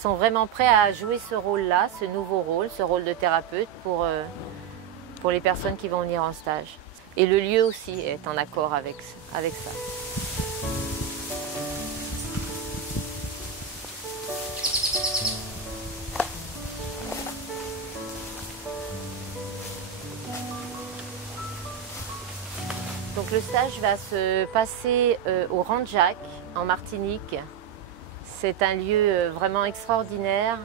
sont vraiment prêts à jouer ce rôle-là, ce nouveau rôle, ce rôle de thérapeute pour les personnes qui vont venir en stage. Et le lieu aussi est en accord avec ça. Donc le stage va se passer au Randjak, en Martinique. C'est un lieu vraiment extraordinaire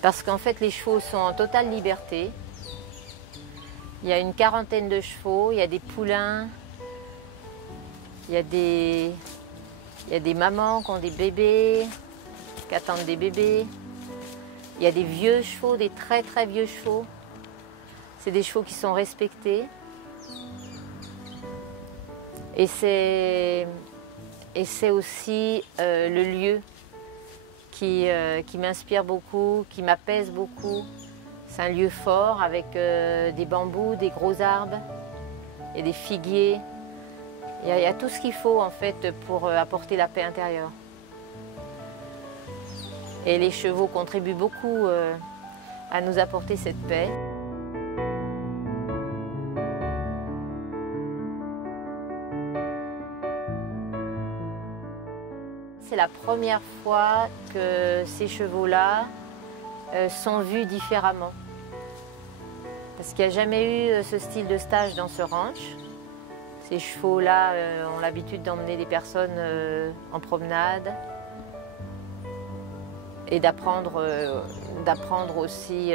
parce qu'en fait les chevaux sont en totale liberté. Il y a une quarantaine de chevaux, il y a des poulains, il y a des mamans qui ont des bébés, qui attendent des bébés. Il y a des vieux chevaux, des très très vieux chevaux. C'est des chevaux qui sont respectés. Et c'est aussi le lieu qui m'inspire beaucoup, qui m'apaise beaucoup. C'est un lieu fort avec des bambous, des gros arbres, il y a des figuiers. Il y a tout ce qu'il faut en fait pour apporter la paix intérieure. Et les chevaux contribuent beaucoup à nous apporter cette paix. C'est la première fois que ces chevaux-là sont vus différemment. Parce qu'il n'y a jamais eu ce style de stage dans ce ranch. Ces chevaux-là ont l'habitude d'emmener des personnes en promenade et d'apprendre aussi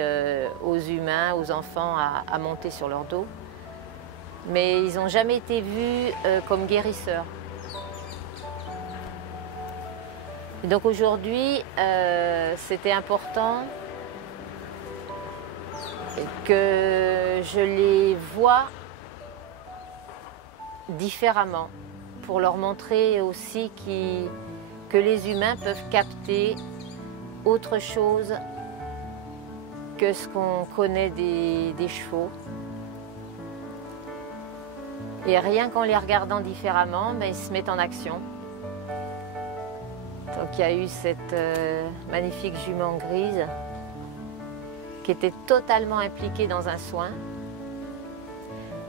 aux humains, aux enfants à monter sur leur dos. Mais ils n'ont jamais été vus comme guérisseurs. Et donc aujourd'hui, c'était important que je les vois différemment pour leur montrer aussi que les humains peuvent capter autre chose que ce qu'on connaît des chevaux. Et rien qu'en les regardant différemment, ben, ils se mettent en action. Donc il y a eu cette magnifique jument grise qui était totalement impliquée dans un soin.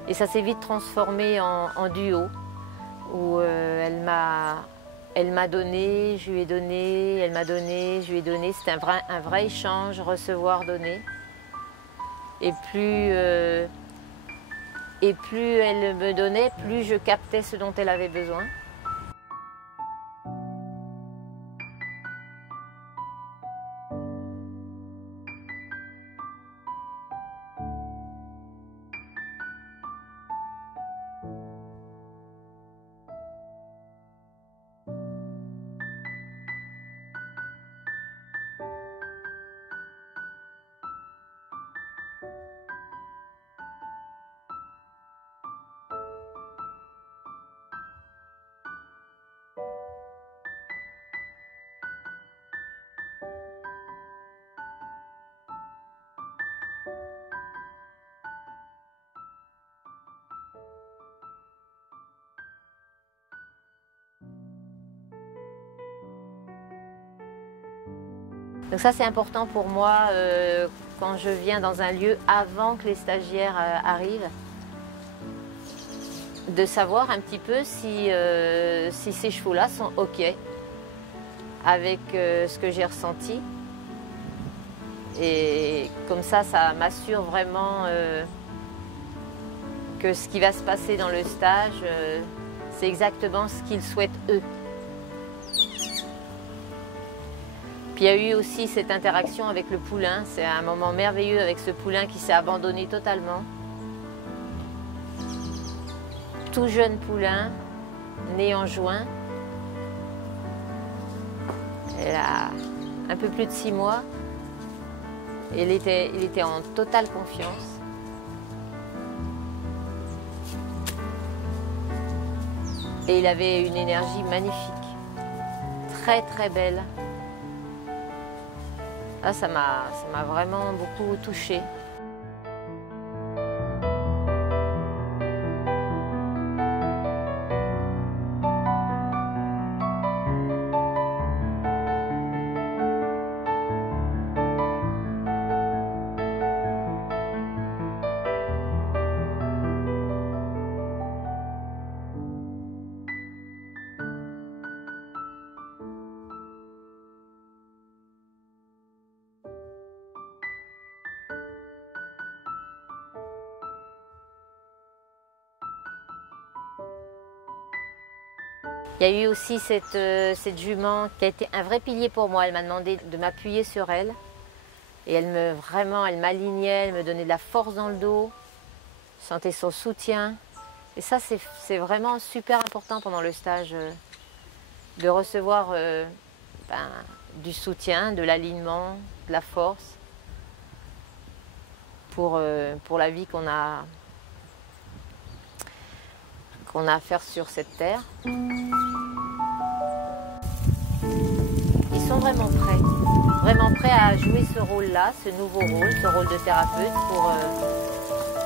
Et ça s'est vite transformé en duo, où elle m'a donné, je lui ai donné, elle m'a donné, je lui ai donné. C'était un vrai échange, recevoir-donner. Et plus elle me donnait, plus je captais ce dont elle avait besoin. Donc ça c'est important pour moi quand je viens dans un lieu avant que les stagiaires arrivent, de savoir un petit peu si ces chevaux-là sont OK avec ce que j'ai ressenti. Et comme ça m'assure vraiment que ce qui va se passer dans le stage, c'est exactement ce qu'ils souhaitent eux. Puis il y a eu aussi cette interaction avec le poulain. C'est un moment merveilleux avec ce poulain qui s'est abandonné totalement. Tout jeune poulain, né en juin. Elle a un peu plus de 6 mois. Et il était en totale confiance. Et il avait une énergie magnifique, très très belle. Là, ça m'a vraiment beaucoup touchée. Il y a eu aussi cette jument qui a été un vrai pilier pour moi. Elle m'a demandé de m'appuyer sur elle. Et elle m'alignait, elle me donnait de la force dans le dos. Je sentais son soutien. Et ça, c'est vraiment super important pendant le stage, de recevoir du soutien, de l'alignement, de la force pour la vie qu'on a à faire sur cette terre. Ils sont vraiment prêts à jouer ce rôle-là, ce nouveau rôle, ce rôle de thérapeute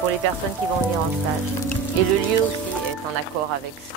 pour les personnes qui vont venir en stage. Et le lieu aussi est en accord avec ça.